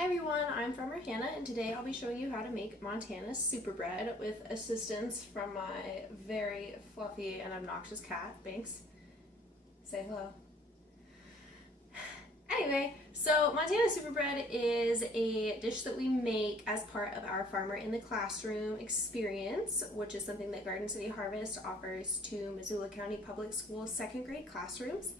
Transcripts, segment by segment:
Hi everyone, I'm Farmer Hannah, and today I'll be showing you how to make Montana super bread with assistance from my very fluffy and obnoxious cat, Banks. Say hello. Anyway, so Montana super bread is a dish that we make as part of our Farmer in the Classroom experience, which is something that Garden City Harvest offers to Missoula County Public Schools second grade classrooms.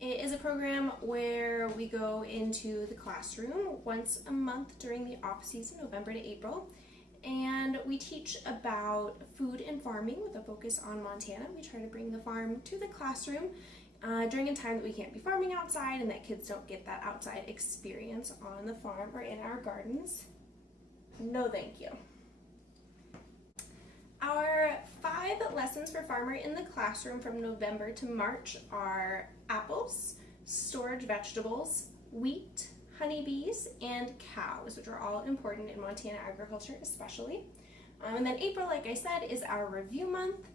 It is a program where we go into the classroom once a month during the off season, November to April, and we teach about food and farming with a focus on Montana. We try to bring the farm to the classroom during a time that we can't be farming outside and that kids don't get that outside experience on the farm or in our gardens. No thank you. Our 5 lessons for Farmer in the Classroom from November to March are apples, storage vegetables, wheat, honeybees, and cows, which are all important in Montana agriculture especially. And then April, like I said, is our review month.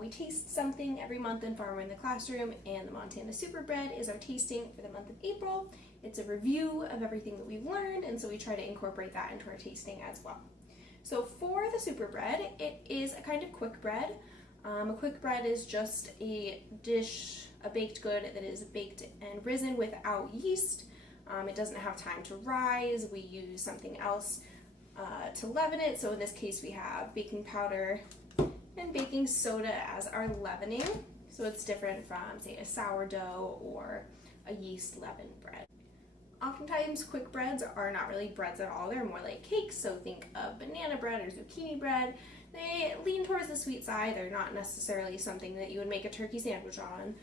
We taste something every month in Farmer in the Classroom, and the Montana Super Bread is our tasting for the month of April. It's a review of everything that we've learned, and so we try to incorporate that into our tasting as well. So for the super bread, it is a kind of quick bread. A quick bread is just a dish, a baked good that is baked and risen without yeast. It doesn't have time to rise. We use something else to leaven it. So in this case, we have baking powder and baking soda as our leavening. So it's different from, say, a sourdough or a yeast leavened bread. Oftentimes, quick breads are not really breads at all. They're more like cakes, so think of banana bread or zucchini bread. They lean towards the sweet side. They're not necessarily something that you would make a turkey sandwich on.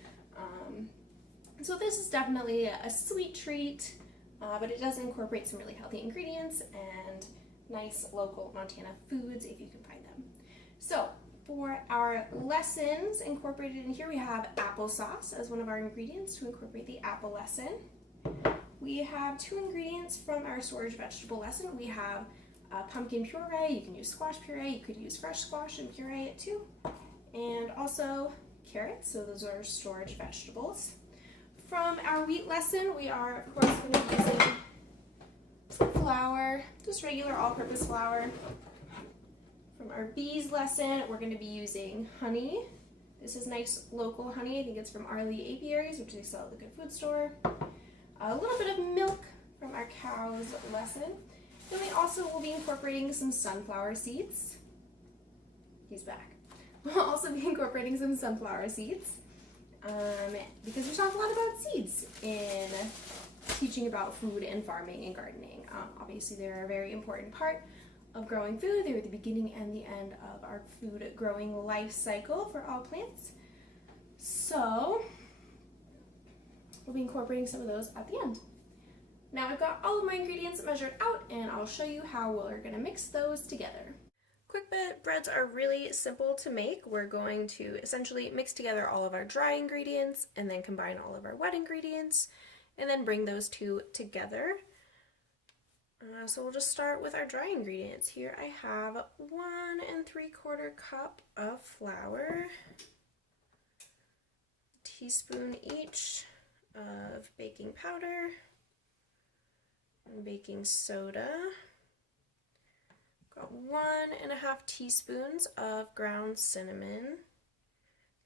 So this is definitely a sweet treat, but it does incorporate some really healthy ingredients and nice local Montana foods if you can find them. So for our lessons incorporated in here, we have applesauce as one of our ingredients to incorporate the apple lesson. We have 2 ingredients from our storage vegetable lesson. We have pumpkin puree. You can use squash puree. You could use fresh squash and puree it too. And also carrots, so those are storage vegetables. From our wheat lesson, we are of course going to be using some flour, just regular all-purpose flour. From our bees lesson, we're going to be using honey. This is nice local honey. I think it's from Arlie Apiaries, which they sell at the Good Food Store. A little bit of milk from our cows lesson. Then we also will be incorporating some sunflower seeds. He's back. We'll also be incorporating some sunflower seeds because we talk a lot about seeds in teaching about food and farming and gardening. Obviously, they're a very important part of growing food. They're the beginning and the end of our food growing life cycle for all plants. So we'll be incorporating some of those at the end. Now I've got all of my ingredients measured out, and I'll show you how we're going to mix those together. Quick breads are really simple to make. We're going to essentially mix together all of our dry ingredients and then combine all of our wet ingredients and then bring those 2 together. So we'll just start with our dry ingredients. Here I have 1 3/4 cup of flour, a teaspoon each of baking powder and baking soda. Got 1.5 teaspoons of ground cinnamon.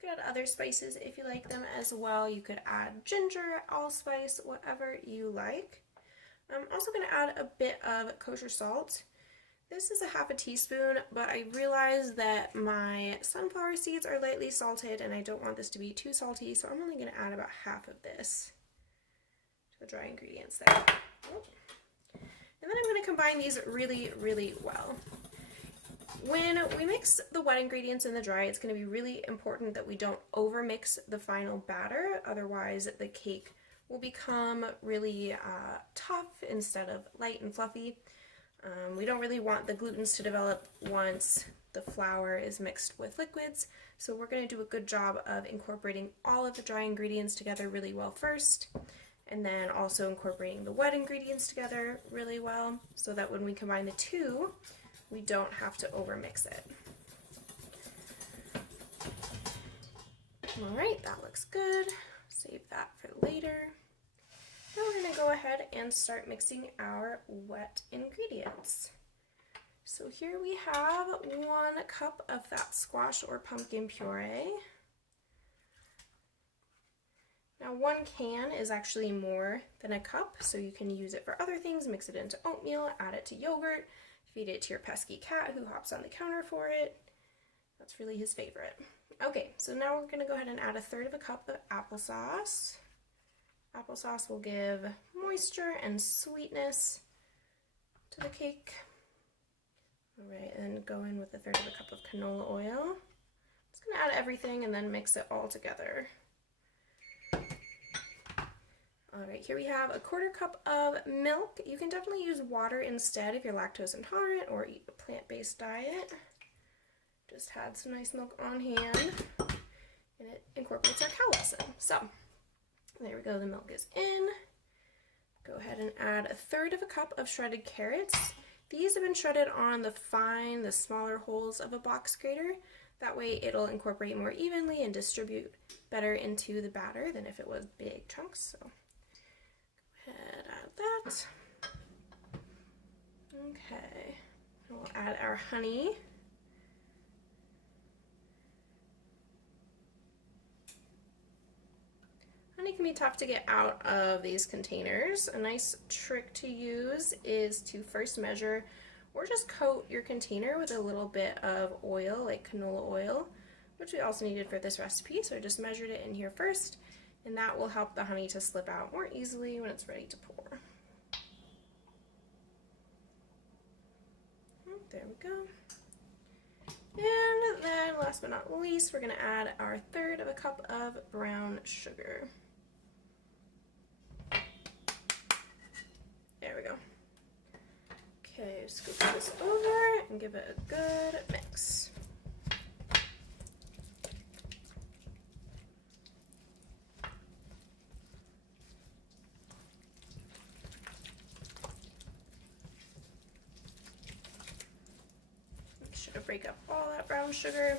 You could add other spices if you like them as well. You could add ginger, allspice, whatever you like. I'm also going to add a bit of kosher salt. This is a 1/2 teaspoon, but I realize that my sunflower seeds are lightly salted and I don't want this to be too salty, so I'm only going to add about 1/2 of this to the dry ingredients there. And then I'm going to combine these really, really well. When we mix the wet ingredients and the dry, it's going to be really important that we don't overmix the final batter, otherwise the cake will become really tough instead of light and fluffy. We don't really want the glutens to develop once the flour is mixed with liquids, so we're going to do a good job of incorporating all of the dry ingredients together really well first, and then also incorporating the wet ingredients together really well so that when we combine the 2, we don't have to overmix it. Alright, that looks good. Save that for later. Now we're going to go ahead and start mixing our wet ingredients. So here we have 1 cup of that squash or pumpkin puree. Now 1 can is actually more than a cup, so you can use it for other things, mix it into oatmeal, add it to yogurt, feed it to your pesky cat who hops on the counter for it. That's really his favorite. Okay, so now we're going to go ahead and add 1/3 of a cup of applesauce. Applesauce will give moisture and sweetness to the cake. All right, and go in with 1/3 of a cup of canola oil. Just going to add everything and then mix it all together. All right, here we have 1/4 cup of milk. You can definitely use water instead if you're lactose intolerant or eat a plant-based diet. Just had some nice milk on hand, and it incorporates our cow lesson. So, there we go, the milk is in. Go ahead and add 1/3 of a cup of shredded carrots. These have been shredded on the smaller holes of a box grater. That way it'll incorporate more evenly and distribute better into the batter than if it was big chunks. So, go ahead, add that. Okay, we'll add our honey. Honey can be tough to get out of these containers. A nice trick to use is to first measure or just coat your container with a little bit of oil, like canola oil, which we also needed for this recipe. So I just measured it in here first, and that will help the honey to slip out more easily when it's ready to pour. There we go. And then last but not least, we're going to add our 1/3 of a cup of brown sugar. There we go. Okay, scoop this over and give it a good mix. Make sure to break up all that brown sugar.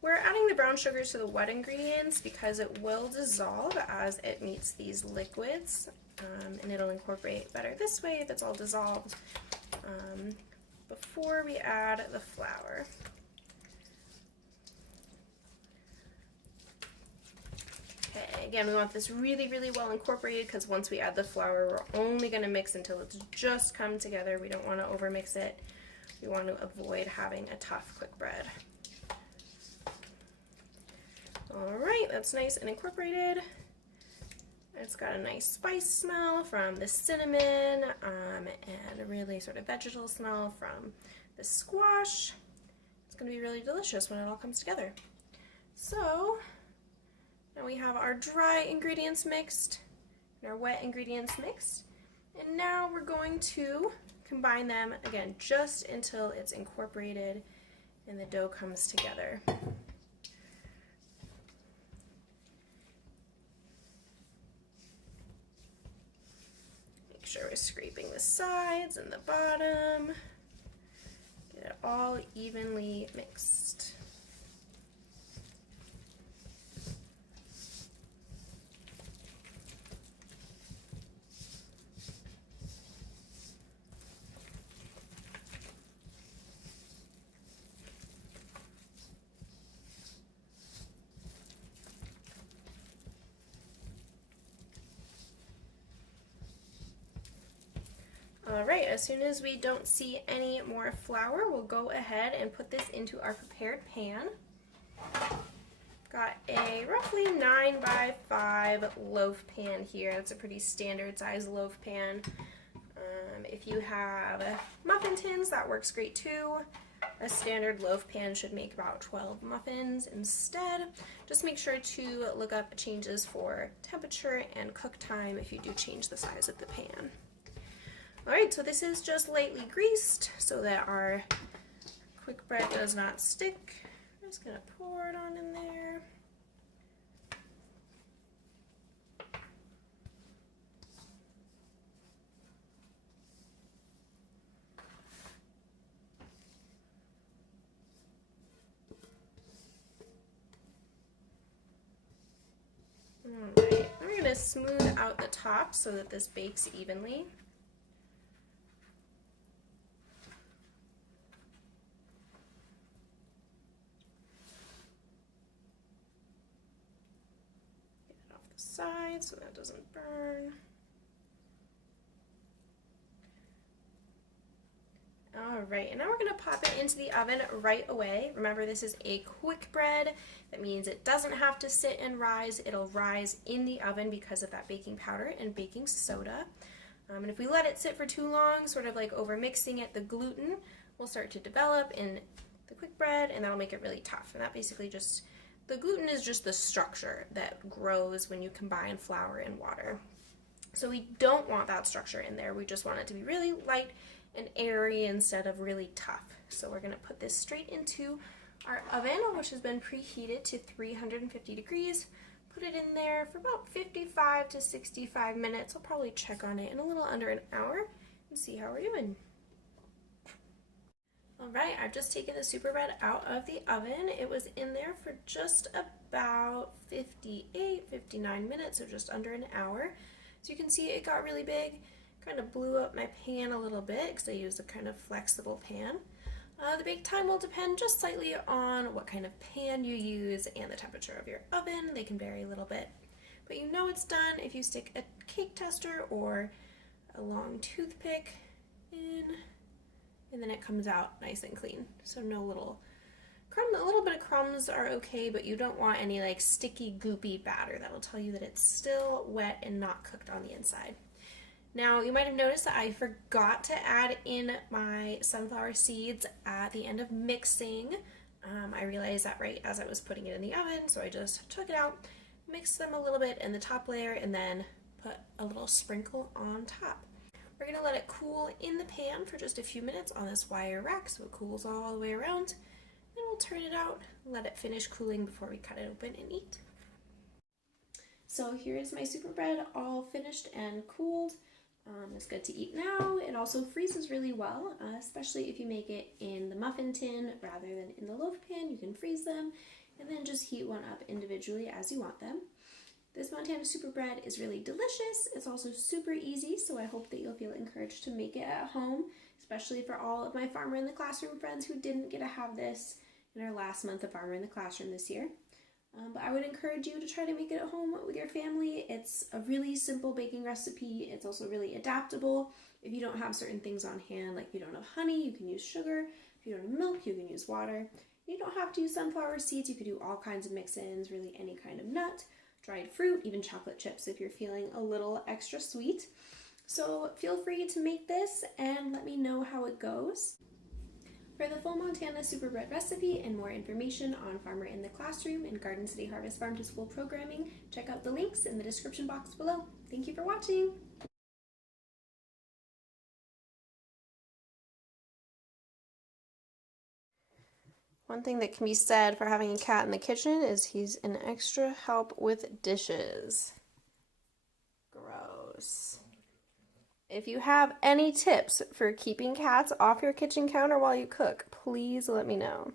We're adding the brown sugar to the wet ingredients because it will dissolve as it meets these liquids, and it'll incorporate better this way if it's all dissolved before we add the flour. Okay, again, we want this really, really well incorporated because once we add the flour, we're only going to mix until it's just come together. We don't want to overmix it. We want to avoid having a tough, quick bread. Alright, that's nice and incorporated. It's got a nice spice smell from the cinnamon and a really sort of vegetal smell from the squash. It's going to be really delicious when it all comes together. So, now we have our dry ingredients mixed and our wet ingredients mixed. And now we're going to combine them, again, just until it's incorporated and the dough comes together. Make sure we're scraping the sides and the bottom. Get it all evenly mixed. Alright, as soon as we don't see any more flour, we'll go ahead and put this into our prepared pan. Got a roughly 9 by 5 loaf pan here. That's a pretty standard size loaf pan. If you have muffin tins, that works great too. A standard loaf pan should make about 12 muffins instead. Just make sure to look up changes for temperature and cook time if you do change the size of the pan. Alright, so this is just lightly greased so that our quick bread does not stick. I'm just going to pour it on in there. Alright, we're going to smooth out the top so that this bakes evenly. Get it off the side so that doesn't burn. Alright, and now we're going to pop it into the oven right away. Remember, this is a quick bread. That means it doesn't have to sit and rise. It'll rise in the oven because of that baking powder and baking soda. And if we let it sit for too long, sort of like over mixing it, the gluten will start to develop in the quick bread, and that'll make it really tough. And that basically just, the gluten is just the structure that grows when you combine flour and water. So we don't want that structure in there. We just want it to be really light and airy instead of really tough. So we're going to put this straight into our oven, which has been preheated to 350 degrees. Put it in there for about 55 to 65 minutes. I'll probably check on it in a little under an hour and see how we're doing. Alright, I've just taken the super bread out of the oven. It was in there for just about 58, 59 minutes, so just under an hour. So you can see it got really big. Kind of blew up my pan a little bit because I used a kind of flexible pan. The bake time will depend just slightly on what kind of pan you use and the temperature of your oven. They can vary a little bit. But you know it's done if you stick a cake tester or a long toothpick in, and then it comes out nice and clean. So no little crumbs. A little bit of crumbs are okay, but you don't want any like sticky, goopy batter. That'll tell you that it's still wet and not cooked on the inside. Now, you might have noticed that I forgot to add in my sunflower seeds at the end of mixing. I realized that right as I was putting it in the oven, so I just took it out, mixed them a little bit in the top layer, and then put a little sprinkle on top. We're going to let it cool in the pan for just a few minutes on this wire rack so it cools all the way around. Then we'll turn it out, let it finish cooling before we cut it open and eat. So here is my super bread all finished and cooled. It's good to eat now. It also freezes really well, especially if you make it in the muffin tin rather than in the loaf pan. You can freeze them and then just heat one up individually as you want them. This Montana super bread is really delicious. It's also super easy, so I hope that you'll feel encouraged to make it at home, especially for all of my Farmer in the Classroom friends who didn't get to have this in our last month of Farmer in the Classroom this year. But I would encourage you to try to make it at home with your family. It's a really simple baking recipe. It's also really adaptable. If you don't have certain things on hand, like if you don't have honey, you can use sugar. If you don't have milk, you can use water. You don't have to use sunflower seeds. You could do all kinds of mix-ins, really any kind of nut, dried fruit, even chocolate chips if you're feeling a little extra sweet. So feel free to make this and let me know how it goes. For the full Montana super bread recipe and more information on Farmer in the Classroom and Garden City Harvest Farm to School programming, check out the links in the description box below. Thank you for watching! One thing that can be said for having a cat in the kitchen is he's an extra help with dishes. Gross. If you have any tips for keeping cats off your kitchen counter while you cook, please let me know.